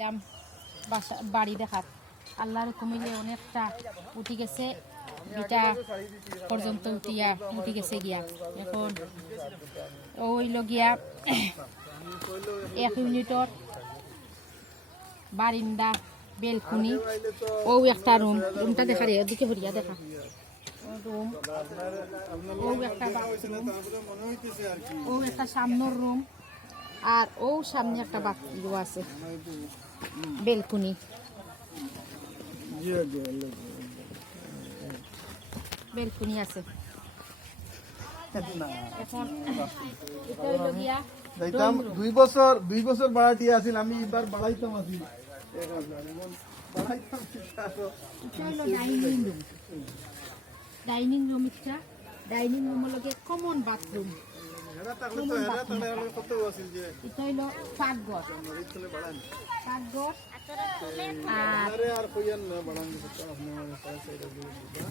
এলাম বাসা বাড়ি দেখার আল্লাহর কমিলে অনেকটা উঠে গেছে এটা পর্যন্ত উঠে গেছে গিয়া এখন ওইল গিয়া 1 ইউনিটর বারিন্দা বেলকুনি ও একটা রুমটা দেখা রে ওদিকে ভরিয়া দেখা রুম ও একটা বাথরুম ও একটা সামনের রুম আর ও সামনে একটা বাথরুম আছে বেলকুনি বেলকুনি আছে এখন এটা হইল গিয়া যাইতাম 2 বছর বাড়াইতে আছিল আমি এবার বাড়াইতাম আছি 1000 এমন বাড়াইতাম এটা হইল ডাইনিং রুম এটা ডাইনিং রুমের লগে কমন বাথরুম এরা তাহলে কত আছিল যে এটা হইল পাকঘর পাকঘর আর কইয়ান না বাড়ান দিতে আপনি আমার কাছে এটা দিয়ে দিবা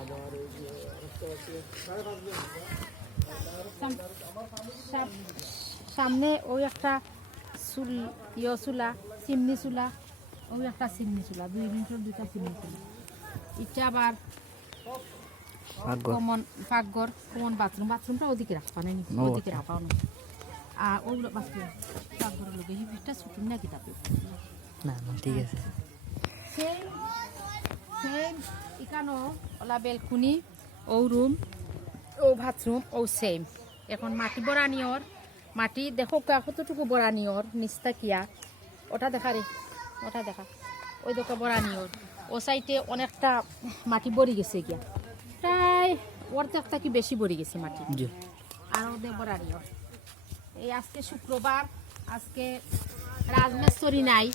আবার এই যে রাস্তা আছে 5.5 সামনে ওই একটা চুলা চিমনি চুলা ওই একটা চিমনি চুলা 2 ইউনিটের 2টা চিমনি চুলা এটা আবার কমন পাকঘর কমন বাথরুমটা ওদিকে রাখবা নাই ওদিকে রাখাও না আর ওগুলো বাথরুম পাকঘরের লোক এই একটা ছুটি না কিতাবে না ঠিক আছে সেম এখানো ওলা বেলকুনি ও রুম ও বাথরুম ও সেম এখন মাটি বরানিওর মাটি দেখো কতটুকু বরানিওর নিস্তা কিয়া ওটা দেখা রে ওটা দেখা ওই দেখো বরানিওর ও সাইডে অনেকটা মাটি বড়ি গেছে গিয়া প্রায় অর্ধেকটা কি বেশি বড়ি গেছে মাটি আর ওদের বরানিওর এই আজকে শুক্রবার আজকে রাজমিস্ত্রি নাই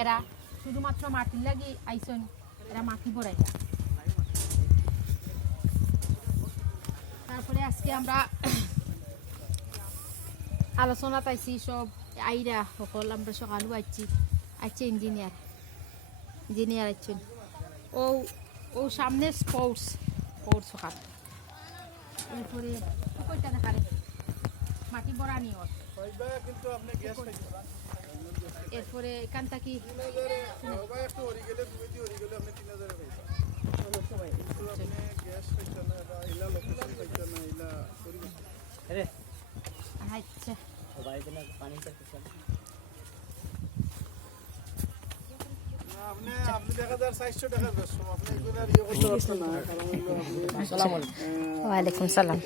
এরা শুধুমাত্র মাটির লাগি আইসন এরা মাটি বড়াইটা তারপরে আজকে আমরা আলোচনা পাইছি সব আইরা সকল আমরা সকালও আইছি ইঞ্জিনিয়ার আইছেন ও সামনে স্পোর্টস সকাল এরপরে কইটা দেখা রে মাটি বরানি ওর কিন্তু আপনি গ্যাস খাইছেন এরপরে এখান থেকে বাবা একটু হরি গেলে আপনি 3000 পয়সা আপনি গ্যাস খাইছেন না ইলা লোকেশন খাইছেন না ইলা পরিবেশ আরে আচ্ছা সবাই কেন পানি চাইছেন আপনি দেখা যায় 400 টাকা বেশি আপনি এগুলা ইয়ে করতে পারছেন না কারণ হলো আপনি আসসালামু আলাইকুম ওয়া আলাইকুম সালাম